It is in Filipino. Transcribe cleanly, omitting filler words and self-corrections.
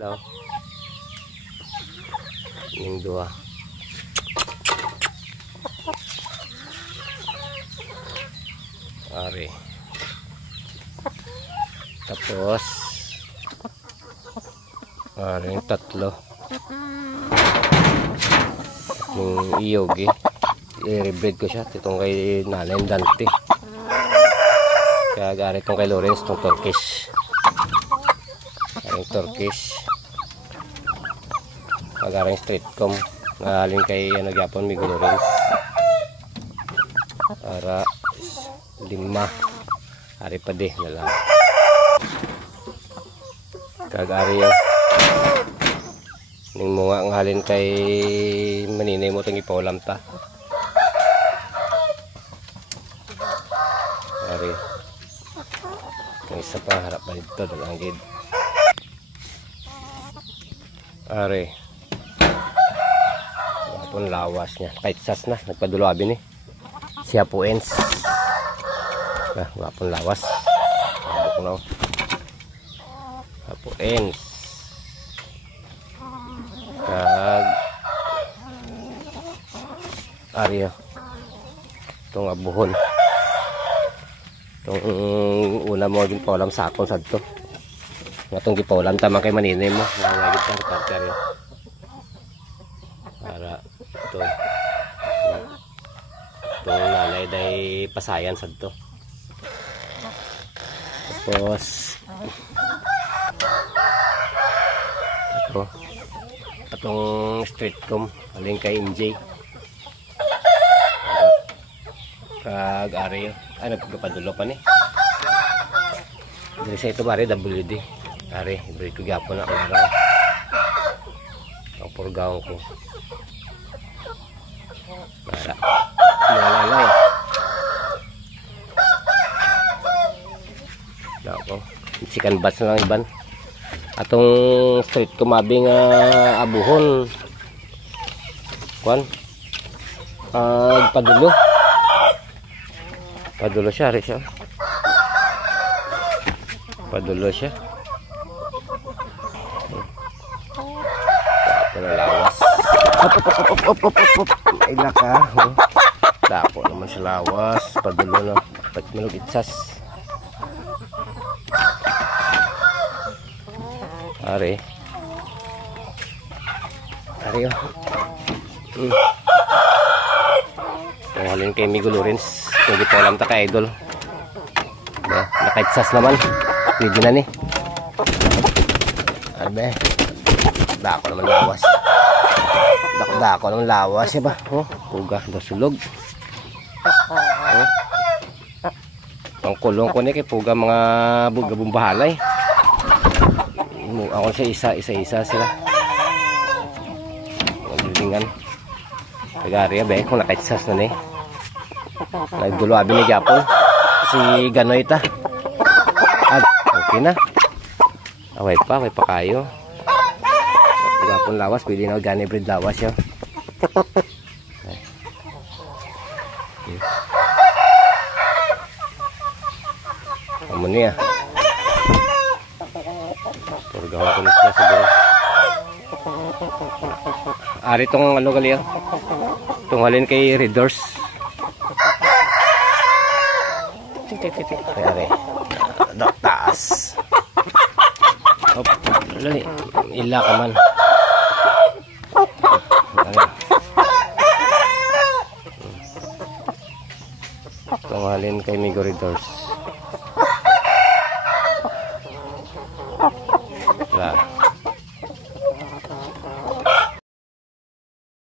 Hello. Ning dua. Ari. Tapos ari tatlo. Yung iyogi. I-rebreed ko siya itong kay Nanay Dante. Kaya gari itong kay Lawrence itong Turkish. Aring Turkish. Magaring street com. Ngaling kay Japon Migo Lawrence. Para 5. Ari pa di na lang. Kagari yun. Ning mga ngalin kay maninay mo itong ipaulam ta. Ari. Ang isa pa harap ba dito dalangid. Ari. Wapon lawas niya. Kahit sas na. Nagpadulabi ni. Siya po ends. Wapon lawas. Wapon ko na. Wapon ends. Kag. Ari. Itong abuhon. Itong una mo yung paulam sa akong sad to. Itong gipaulam tama kay maninay mo. Nangagid ka partner yun. Para ito. Itong nanay day pasayan sad to. Tapos ito. Itong street com. Aling kay MJ. Kag ari yun. Ay, nagpapadulo pa ni. Dari sa ito bari WD. Ari, ibalik ko gapon na ang araw. Ang purgawang ko. Para. Nalalay. Nako. Sikan bats na lang iban. Atong street kumabing abuhon. Kuan. Padulo. Padulo siya, rin siya. Padulo siya. Tapo na lawas. Op. Maila ka. Tapo naman sa lawas. Padulo na. Pagmalog itsas. Ari. Ari yun. Halin kay Migo Lawrence. Kung di pa alam ta ka idol. Nakaitsas naman. Pwede na ni. Arbe. Dako naman lawas. Dako naman lawas siya ba? Puga. Dasulog. Ang kulong ko ni kay puga mga bumbahalay. Ako siya isa sila. Magdudingan. Tagari be kung nakaitsas na ni. Nagdulo abi ni Japon. Si Ganoy ta. Okay na. Away pa kayo. Japon lawas pwede na gani breed lawas yo. Amo niya. Purgaw ko na siguro. Ari tong ano gali yan. Tunghalin kay Readers. Ari. Taas. Hop, lali. Ila ka man. Tunghalin kay Migo Readers. Lah.